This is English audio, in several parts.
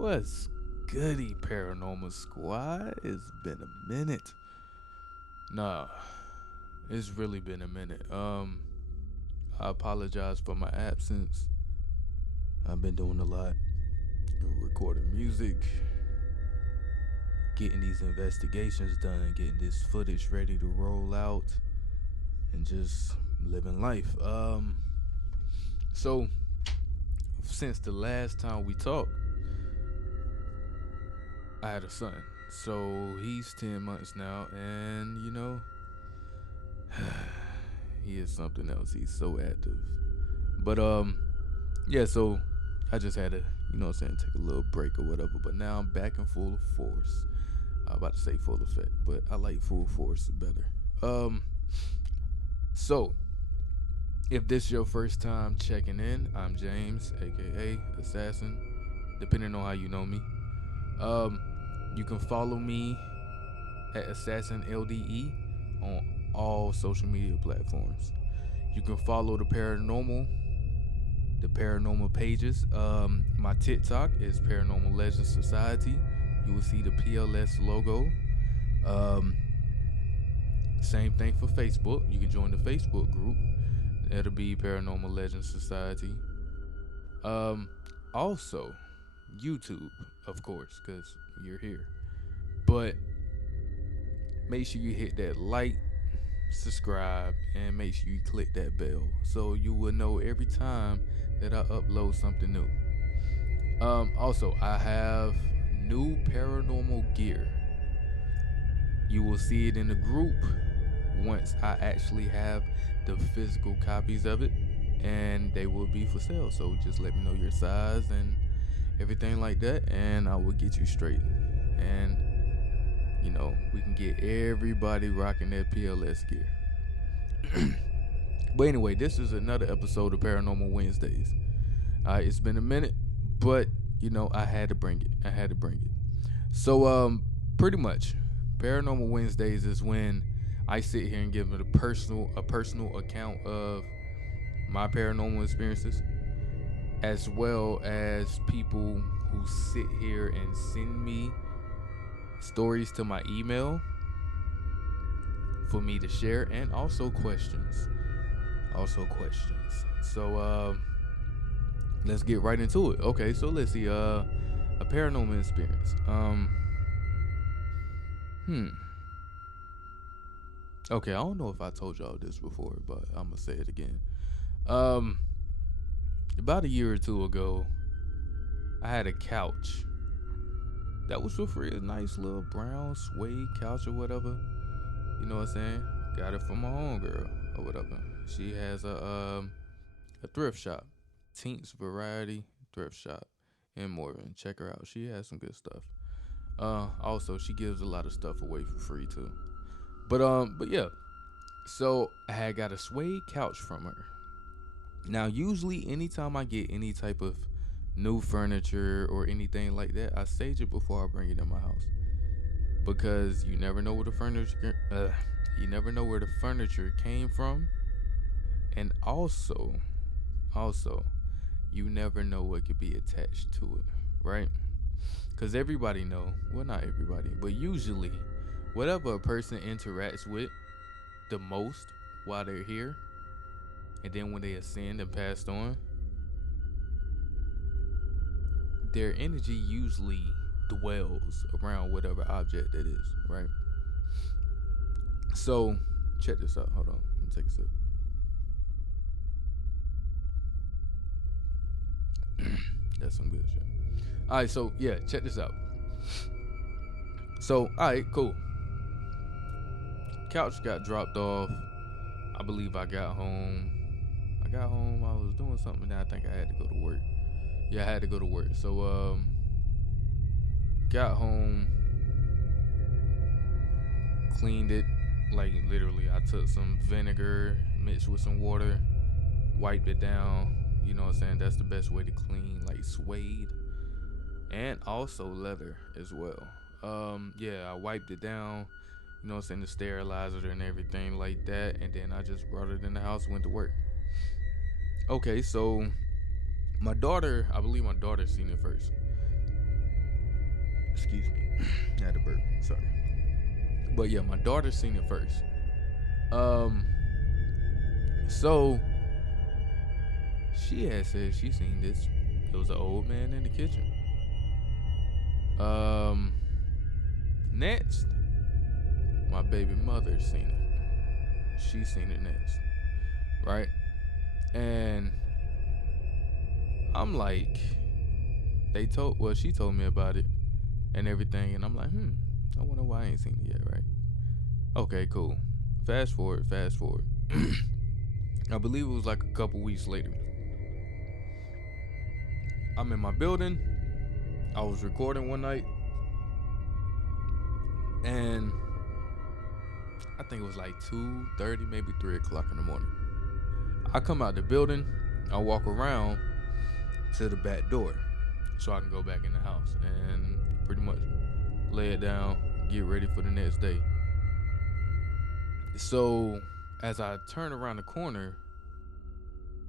What's goody, Paranormal Squad? It's been a minute. Nah, it's really been a minute. I apologize for my absence. I've been doing a lot, recording music, getting these investigations done, getting this footage ready to roll out, and just living life. So since the last time we talked, I had a son. So he's 10 months now, and he is something else. He's so active. But yeah, so I just had to, take a little break or whatever. But now I'm back in full force. I was about to say full effect, but I like full force better. So if this is your first time checking in, I'm James, aka Assassin, depending on how you know me. You can follow me at Assassin LDE on all social media platforms. You can follow the paranormal pages. My TikTok is Paranormal Legends Society. You will see the PLS logo. Same thing for Facebook. You can join the Facebook group. It'll be Paranormal Legends Society. Also, YouTube, of course, because you're here. But make sure you hit that like, subscribe, and make sure you click that bell so you will know every time that I upload something new. Also, I have new paranormal gear. You will see it in the group once I actually have the physical copies of it, and they will be for sale. So just let me know your size and everything like that, and I will get you straight. And we can get everybody rocking that PLS gear. But anyway, this is another episode of Paranormal Wednesdays. It's been a minute, but I had to bring it. So pretty much, Paranormal Wednesdays is when I sit here and give it a personal account of my paranormal experiences, as well as people who sit here and send me stories to my email for me to share, and also questions. So let's get right into it. Okay, so let's see. A paranormal experience. Okay, I don't know if I told y'all this before, but I'm gonna say it again. About a year or two ago, I had a couch that was for free, a nice little brown suede couch or whatever. You know what I'm saying? Got it from my homegirl or whatever. She has a thrift shop, Tink's Variety Thrift Shop in Morgan. Check her out. She has some good stuff. Also, she gives a lot of stuff away for free too. But yeah. So I had got a suede couch from her. Now, usually, anytime I get any type of new furniture or anything like that, I sage it before I bring it in my house, because you never know where the furniture came from, and also you never know what could be attached to it, right? Because everybody know, well, not everybody, but usually whatever a person interacts with the most while they're here, and then when they ascend and passed on, their energy usually dwells around whatever object that is, right? So, check this out. Hold on. Let me take a sip. That's some good shit. Alright, so, yeah, check this out. So, alright, cool. Couch got dropped off. I believe I got home. I was doing something, and I think I had to go to work. Yeah, I had to go to work. So, got home, cleaned it. Like, literally, I took some vinegar, mixed with some water, wiped it down. You know what I'm saying? That's the best way to clean, like, suede. And also leather as well. Yeah, I wiped it down, you know what I'm saying, the sterilizer and everything like that. And then I just brought it in the house, went to work. Okay, so I believe my daughter seen it first. Excuse me. I had a burp. Sorry. But yeah, my daughter seen it first. Um, so she had said she seen this. It was an old man in the kitchen. Um, next, my baby mother seen it. She seen it next, right? And I'm like, she told me about it and everything, and I'm like, I wonder why I ain't seen it yet, right? Okay, cool. Fast forward. I believe it was like a couple weeks later. I'm in my building. I was recording one night, and I think it was like 2:30, maybe 3 o'clock in the morning. I come out the building. I walk around to the back door so I can go back in the house and pretty much lay it down, get ready for the next day. So as I turn around the corner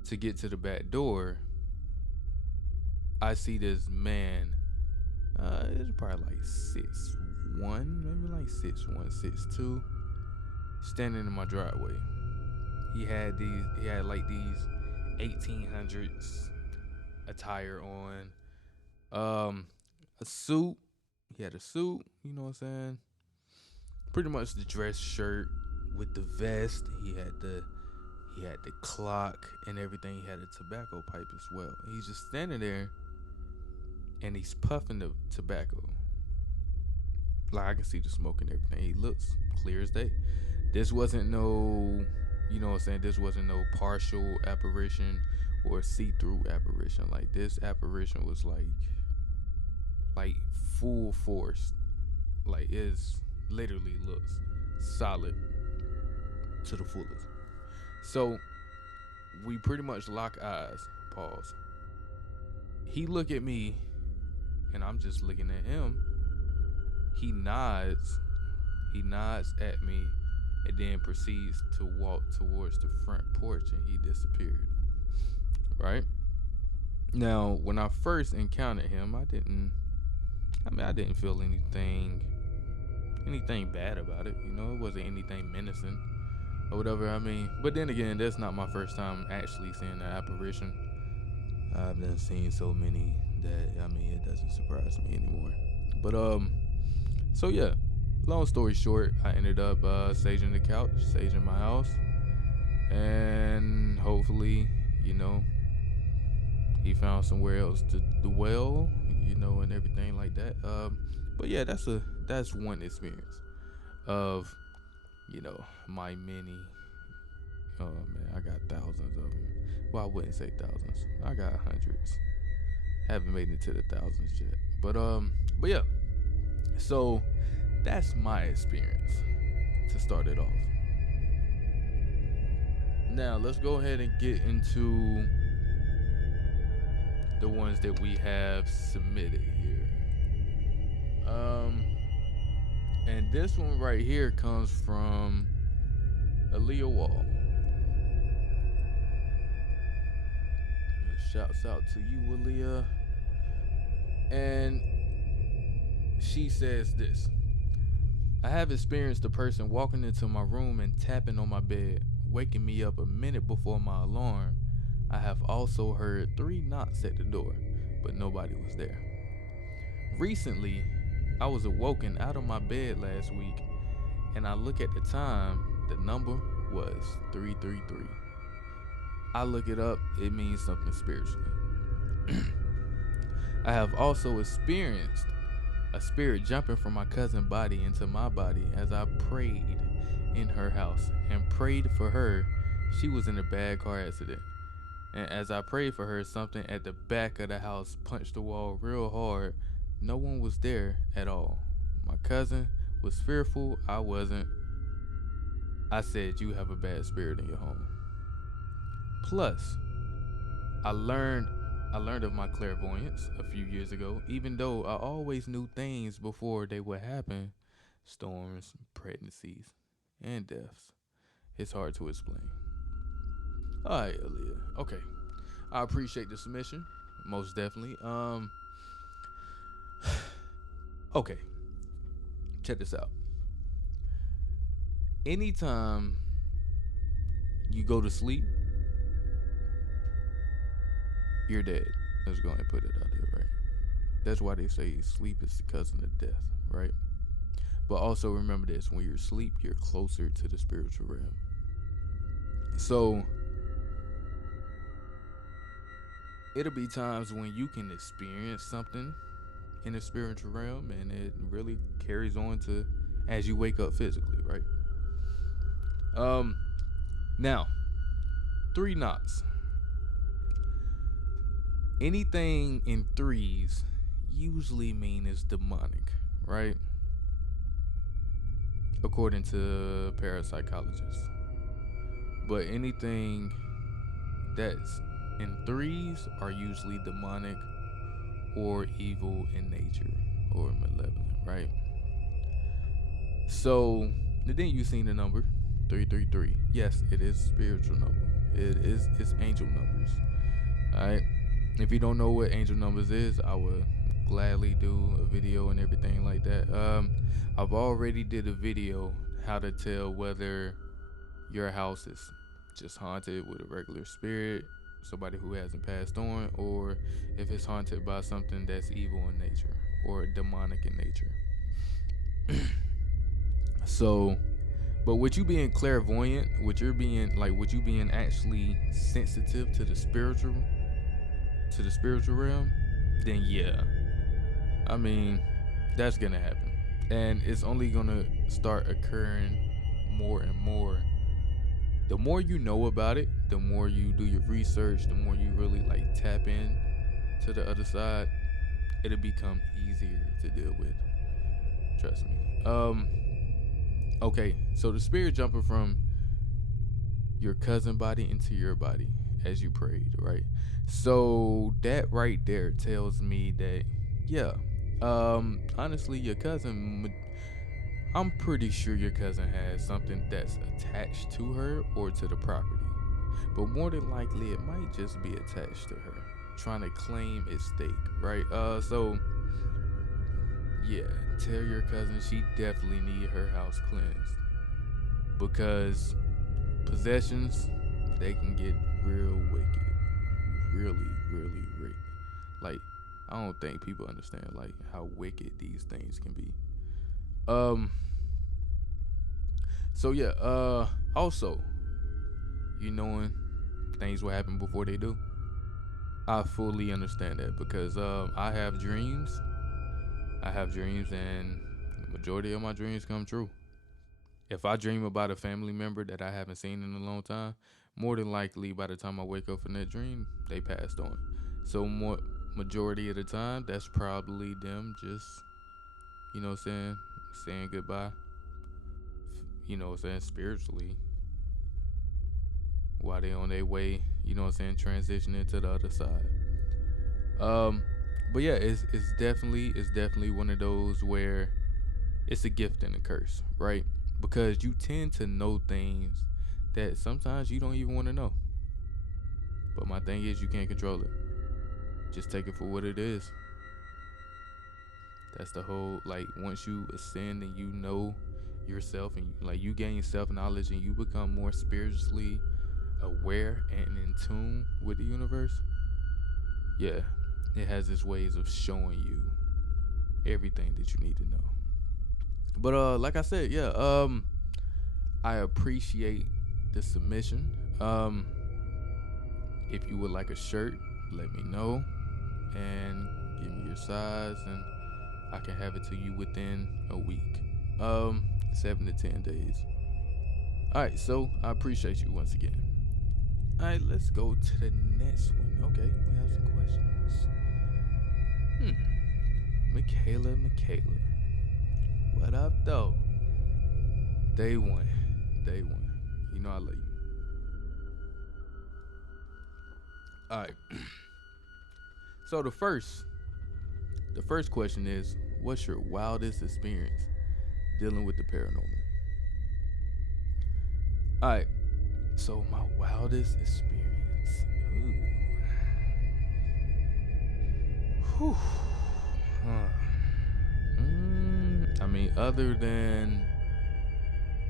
to get to the back door, I see this man. It's probably like 6'1", maybe like 6'1", 6'2", standing in my driveway. He had like these 1800s attire on. A suit. He had a suit, you know what I'm saying? Pretty much the dress shirt with the vest. He had the clock and everything. He had a tobacco pipe as well. He's just standing there and he's puffing the tobacco. Like, I can see the smoke and everything. He looks clear as day. This wasn't no, you know what I'm saying? This wasn't no partial apparition or see-through apparition. Like, this apparition was like full force. Like, it's literally looks solid to the fullest. So we pretty much lock eyes. Pause. He look at me, and I'm just looking at him. He nods at me, and then proceeds to walk towards the front porch, and he disappeared. Right? Now, when I first encountered him, I didn't feel anything bad about it. You know, it wasn't anything menacing or whatever. I mean, but then again, that's not my first time actually seeing an apparition. I've been seeing so many that, I mean, it doesn't surprise me anymore. But so yeah, long story short, I ended up saging the couch, saging my house, and hopefully, you know, he found somewhere else to dwell, you know, and everything like that. But yeah, that's one experience of, you know, my many. Oh man, I got thousands of them. Well, I wouldn't say thousands. I got hundreds. Haven't made it to the thousands yet. But yeah. So that's my experience to start it off. Now let's go ahead and get into the ones that we have submitted here. And this one right here comes from Aaliyah Wall. Shouts out to you, Aaliyah. And she says this: I have experienced a person walking into my room and tapping on my bed, waking me up a minute before my alarm. I have also heard 3 knocks at the door, but nobody was there. Recently, I was awoken out of my bed last week, and I look at the time, the number was 333. I look it up, it means something spiritually. I have also experienced a spirit jumping from my cousin's body into my body as I prayed in her house and prayed for her. She was in a bad car accident. And as I prayed for her, something at the back of the house punched the wall real hard. No one was there at all. My cousin was fearful. I wasn't. I said, you have a bad spirit in your home. Plus, I learned of my clairvoyance a few years ago, even though I always knew things before they would happen. Storms, pregnancies, and deaths. It's hard to explain. Alright, Aaliyah. Okay. I appreciate the submission. Most definitely. Okay, check this out. Anytime you go to sleep, you're dead. Let's go ahead and put it out there, right? That's why they say sleep is the cousin of death, right? But also remember this: when you're asleep, you're closer to the spiritual realm. So it'll be times when you can experience something in the spiritual realm, and it really carries on to as you wake up physically, right? Um, Now, three knots. Anything in threes usually mean is demonic, right? According to parapsychologists. But anything that's in threes are usually demonic or evil in nature or malevolent, right? So then you seen the number 333. Yes, it is spiritual number. It's angel numbers. Alright. If you don't know what angel numbers is, I would gladly do a video and everything like that. I've already did a video how to tell whether your house is just haunted with a regular spirit, somebody who hasn't passed on, or if it's haunted by something that's evil in nature or demonic in nature. So, but with you being clairvoyant, with you being actually sensitive to the spiritual realm, then yeah, I mean, that's gonna happen, and it's only gonna start occurring more and more. The more you know about it, the more you do your research, the more you really like tap in to the other side, it'll become easier to deal with. Trust me. Okay, so the spirit jumping from your cousin body into your body as you prayed, right? So that right there tells me that, yeah, honestly, your cousin, I'm pretty sure your cousin has something that's attached to her or to the property. But more than likely, it might just be attached to her, trying to claim its stake, right? So yeah, tell your cousin she definitely need her house cleansed because possessions, they can get real wicked, really, really wicked. Like, I don't think people understand like how wicked these things can be. Um. So yeah. Also, you knowing things will happen before they do. I fully understand that because I have dreams. I have dreams, and the majority of my dreams come true. If I dream about a family member that I haven't seen in a long time, more than likely by the time I wake up from that dream, they passed on. So more majority of the time, that's probably them just, you know what I'm saying goodbye. You know what I'm saying, spiritually, while they on their way, you know what I'm saying, transitioning to the other side. Um, but yeah, it's definitely one of those where it's a gift and a curse, right? Because you tend to know things that sometimes you don't even want to know. But my thing is, you can't control it. Just take it for what it is. That's the whole, like, once you ascend and you know yourself and like you gain self knowledge and you become more spiritually aware and in tune with the universe, yeah, it has its ways of showing you everything that you need to know. But like I said, yeah, I appreciate the submission. If you would like a shirt, let me know and give me your size, and I can have it to you within a week. 7 to 10 days. All right, so I appreciate you once again. All right, let's go to the next one. Okay, we have some questions. Michaela. What up, though? Day one. You know I love you. All right. So the first question is, what's your wildest experience dealing with the paranormal? All right. So my wildest experience. Ooh. Whew. Huh. mean, other than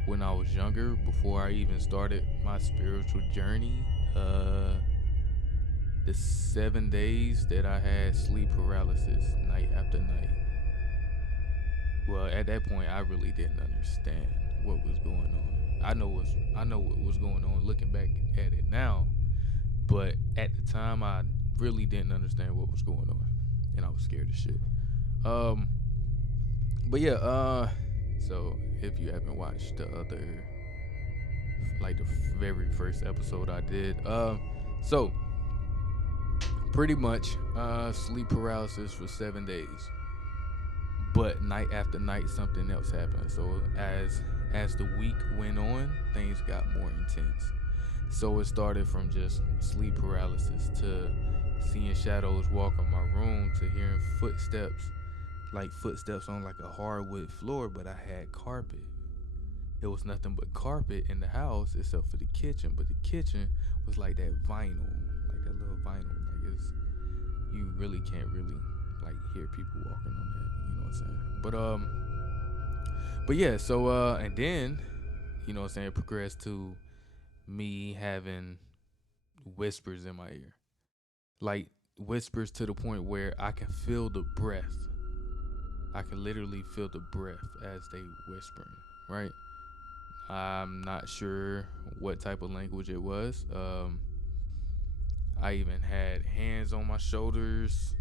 when I was younger, before I even started my spiritual journey, the 7 days that I had sleep paralysis night after night. Well, at that point, I really didn't understand what was going on. I know what was going on looking back at it now, but at the time, I really didn't understand what was going on, and I was scared as shit. Um, but yeah, so if you haven't watched the other, like the very first episode I did, so pretty much, sleep paralysis for 7 days. But night after night, something else happened. So as the week went on, things got more intense. So it started from just sleep paralysis to seeing shadows walk in my room to hearing footsteps, like footsteps on like a hardwood floor, but I had carpet. There was nothing but carpet in the house except for the kitchen, but the kitchen was like that vinyl, like that little vinyl. Like it's you really can't really like hear people walking on that. You know what I'm saying? But yeah. So and then you know what I'm saying, it progressed to me having whispers in my ear, like whispers to the point where I can feel the breath. I can literally feel the breath as they whispering. Right. I'm not sure what type of language it was. I even had hands on my shoulders,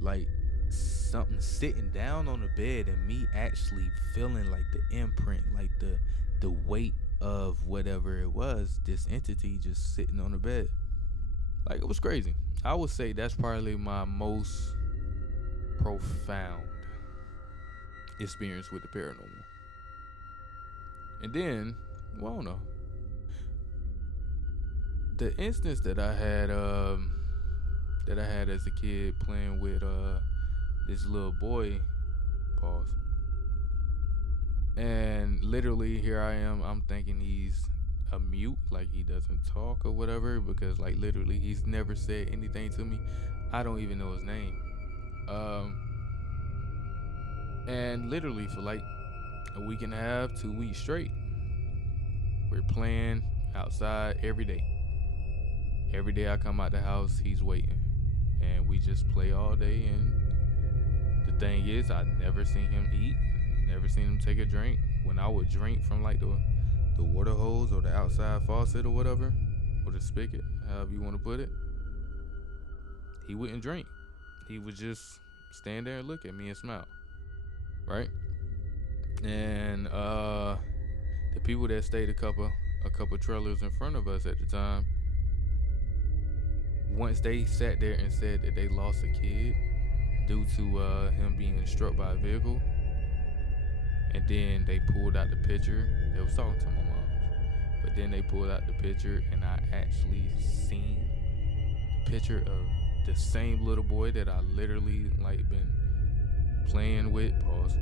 like something sitting down on the bed, and me actually feeling like the imprint, like the weight of whatever it was, this entity just sitting on the bed. Like it was crazy. I would say that's probably my most profound experience with the paranormal. And then, well, I don't know. The instance that I had as a kid playing with this little boy, pause. And literally here I am, I'm thinking he's a mute, like he doesn't talk or whatever, because like literally he's never said anything to me. I don't even know his name. And literally for like a week and a half, 2 weeks straight, we're playing outside every day. Every day I come out the house, he's waiting. And we just play all day. And the thing is, I never seen him eat, never seen him take a drink. When I would drink from like the water hose or the outside faucet or whatever, or the spigot, however you want to put it, he wouldn't drink. He would just stand there and look at me and smile. Right? And the people that stayed a couple trailers in front of us at the time, once they sat there and said that they lost a kid due to him being struck by a vehicle, and then they pulled out the picture. They was talking to my mom, but then they pulled out the picture, and I actually seen the picture of the same little boy that I literally like been playing with, pause,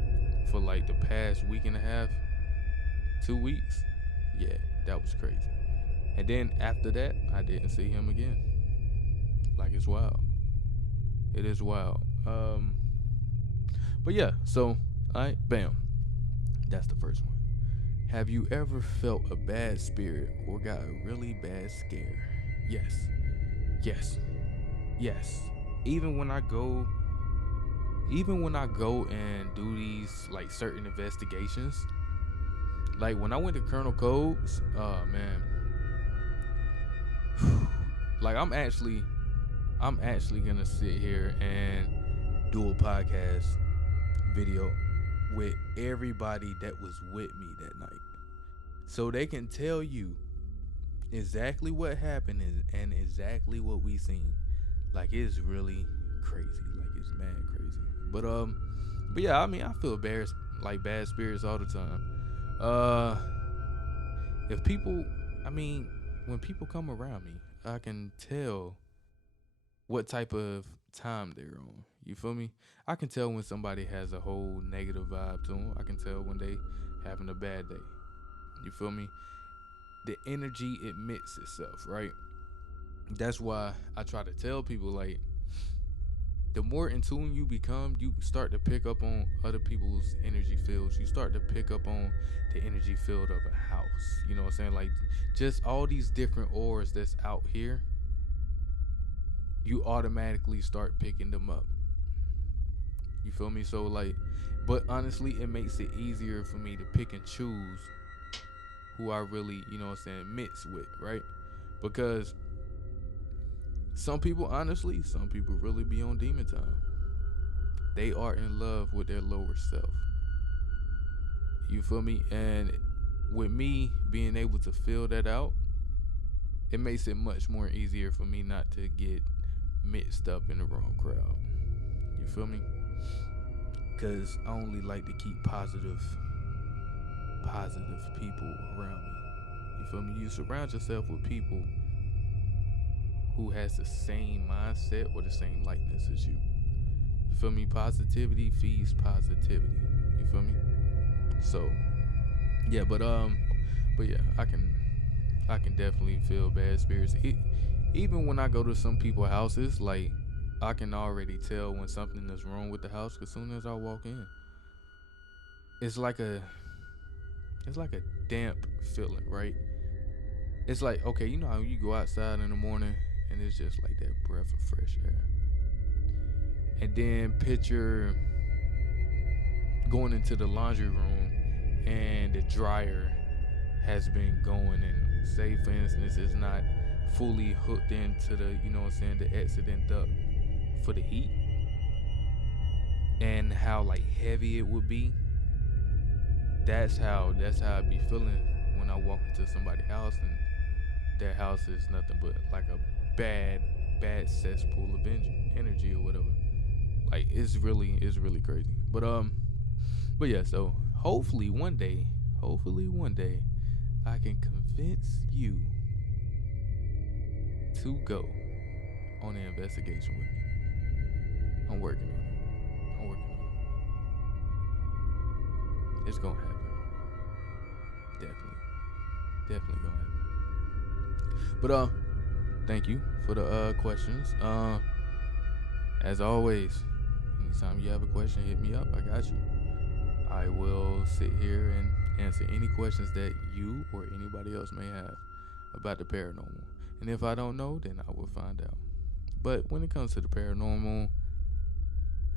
for like the past week and a half, 2 weeks. Yeah, that was crazy. And then after that, I didn't see him again. Like it's wild. It is wild. But yeah, so alright, bam. That's the first one. Have you ever felt a bad spirit or got a really bad scare? Yes. Yes. Yes. Even when I go and do these like certain investigations, like when I went to Colonel Codes, oh man. Like I'm actually gonna sit here and do a podcast video with everybody that was with me that night, so they can tell you exactly what happened and exactly what we seen. Like it's really crazy. Like it's mad crazy. But yeah, I mean I feel bad spirits all the time. If people, I mean, when people come around me, I can tell what type of time they're on. You feel me? I can tell when somebody has a whole negative vibe to them. I can tell when they having a bad day. You feel me? The energy emits itself, right? That's why I try to tell people, like, the more in tune you become, you start to pick up on other people's energy fields. You start to pick up on the energy field of a house. You know what I'm saying? Like just all these different auras that's out here, you automatically start picking them up. You feel me? So like, but honestly, it makes it easier for me to pick and choose who I really, you know what I'm saying, mix with, right? Because some people, honestly, some people really be on demon time. They are in love with their lower self. You feel me? And with me being able to fill that out, it makes it much more easier for me not to get mixed up in the wrong crowd. You feel me? Because I only like to keep positive people around me. You feel me? You surround yourself with people who has the same mindset or the same likeness as you. You feel me? Positivity feeds positivity. You feel me? So yeah, but yeah, I can definitely feel bad spirits. Even when I go to some people's houses, like I can already tell when something is wrong with the house as soon as I walk in. It's like a it's like a damp feeling, right? It's like, okay, you know how you go outside in the morning and it's just like that breath of fresh air. And then picture going into the laundry room and the dryer has been going, and say for instance it's not fully hooked into the, you know what I'm saying, the exit duct for the heat, and how like heavy it would be. That's how I be feeling when I walk into somebody's house and their house is nothing but like a bad cesspool of energy or whatever. Like it's really crazy. But yeah, so hopefully one day I can convince you to go on an investigation with me. I'm working on it. I'm working on it. It's gonna happen. Definitely. Definitely gonna happen. But thank you for the questions. As always, anytime you have a question, hit me up. I got you. I will sit here and answer any questions that you or anybody else may have about the paranormal. And if I don't know, then I will find out. But when it comes to the paranormal,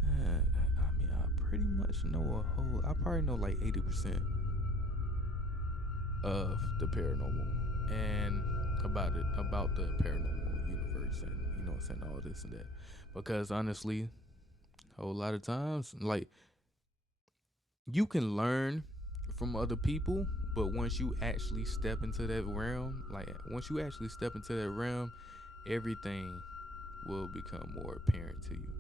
I mean, I pretty much know I probably know like 80% of the paranormal and about the paranormal universe, and you know what I'm saying, all this and that. Because honestly, a whole lot of times, like, you can learn from other people, but once you actually step into that realm, everything will become more apparent to you.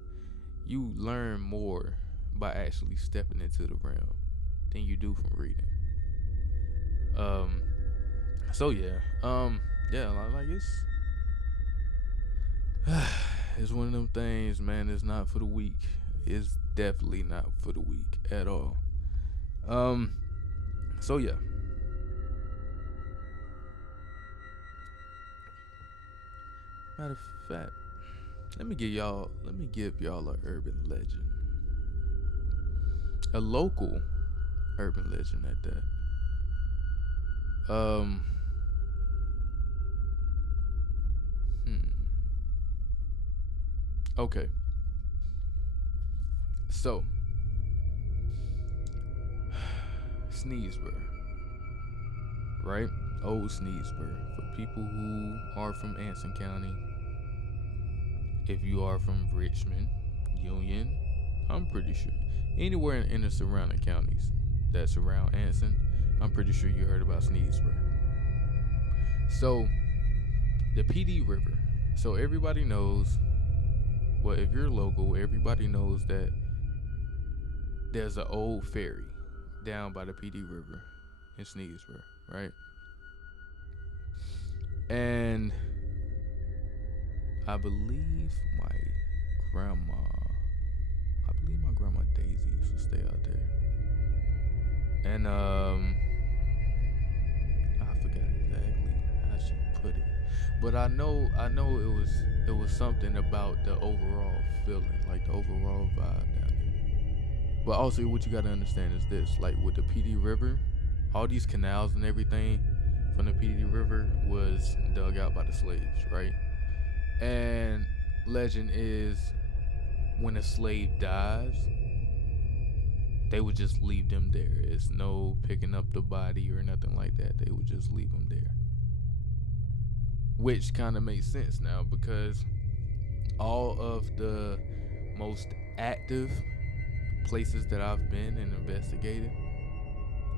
You learn more by actually stepping into the realm than you do from reading. Um. So yeah. Yeah. Like it's one of them things, man. It's not for the weak. It's definitely not for the weak at all. So yeah. Matter of fact, let me give y'all a urban legend. A local urban legend at that. Hmm. Okay. So, Sneesburg, right? Old Sneesburg. For people who are from Anson County, if you are from Richmond, Union, I'm pretty sure anywhere in the surrounding counties that surround Anson, I'm pretty sure you heard about Sneesburg. So, the PD River. So everybody knows. Well, if you're local, everybody knows that there's an old ferry down by the PD River in Sneesburg, right? And I believe my grandma, my grandma Daisy used to stay out there. And I forgot exactly how she put it. But I know it was something about the overall feeling, like the overall vibe down there. But also, what you gotta understand is this: like with the PD River, all these canals and everything from the PD River was dug out by the slaves, right? And legend is, when a slave dies, they would just leave them there. It's no picking up the body or nothing like that. They would just leave them there. Which kind of makes sense now, because all of the most active places that I've been and investigated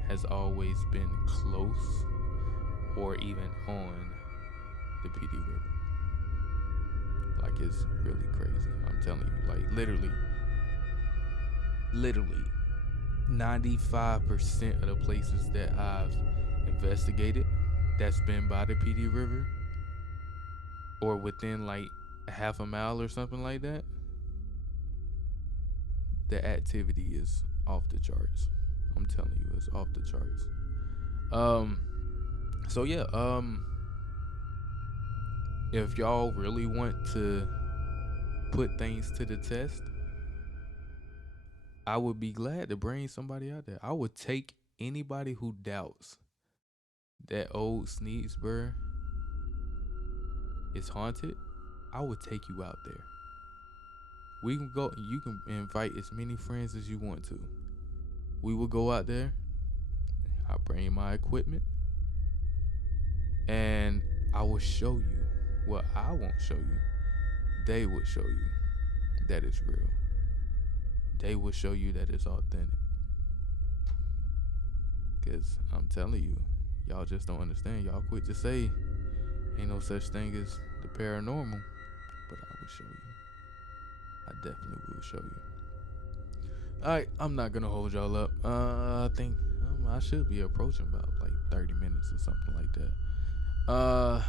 has always been close or even on the PD River. Like, it's really crazy. I'm telling you, like, literally 95% of the places that I've investigated that's been by the PD River or within like half a mile or something like that, the activity is off the charts. I'm telling you, it's off the charts. Um, so yeah, if y'all really want to put things to the test, I would be glad to bring somebody out there. I would take anybody who doubts that old Sneedsburg is haunted. I would take you out there. We can go. You can invite as many friends as you want to. We will go out there. I'll bring my equipment, and I will show you. Well, I won't show you. They will show you that it's real. They will show you that it's authentic. Because I'm telling you, y'all just don't understand. Y'all quick to say ain't no such thing as the paranormal, but I will show you. I definitely will show you. Alright, I'm not gonna hold y'all up. I think I should be approaching about like 30 minutes or something like that.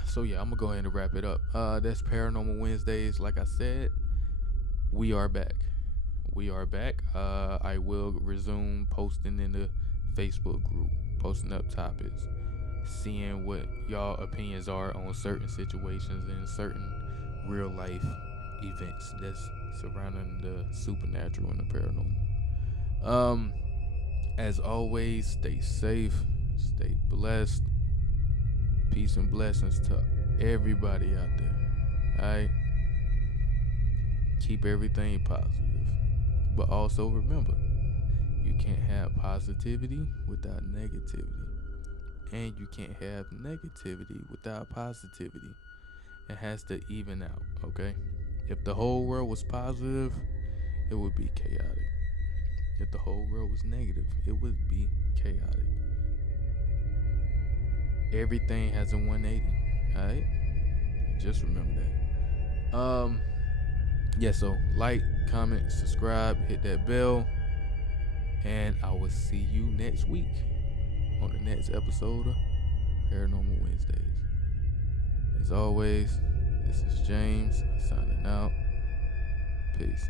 So yeah, I'm gonna go ahead and wrap it up. That's Paranormal Wednesdays. Like I said, we are back. We are back. I will resume posting in the Facebook group, posting up topics, seeing what y'all opinions are on certain situations and certain real life events that's surrounding the supernatural and the paranormal. As always, stay safe, stay blessed. Peace and blessings to everybody out there. Alright? Keep everything positive. But also remember, you can't have positivity without negativity. And you can't have negativity without positivity. It has to even out, okay? If the whole world was positive, it would be chaotic. If the whole world was negative, it would be chaotic. Everything has a 180, alright? Just remember that. Yeah, so like, comment, subscribe, hit that bell, and I will see you next week on the next episode of Paranormal Wednesdays. As always, this is James signing out. Peace.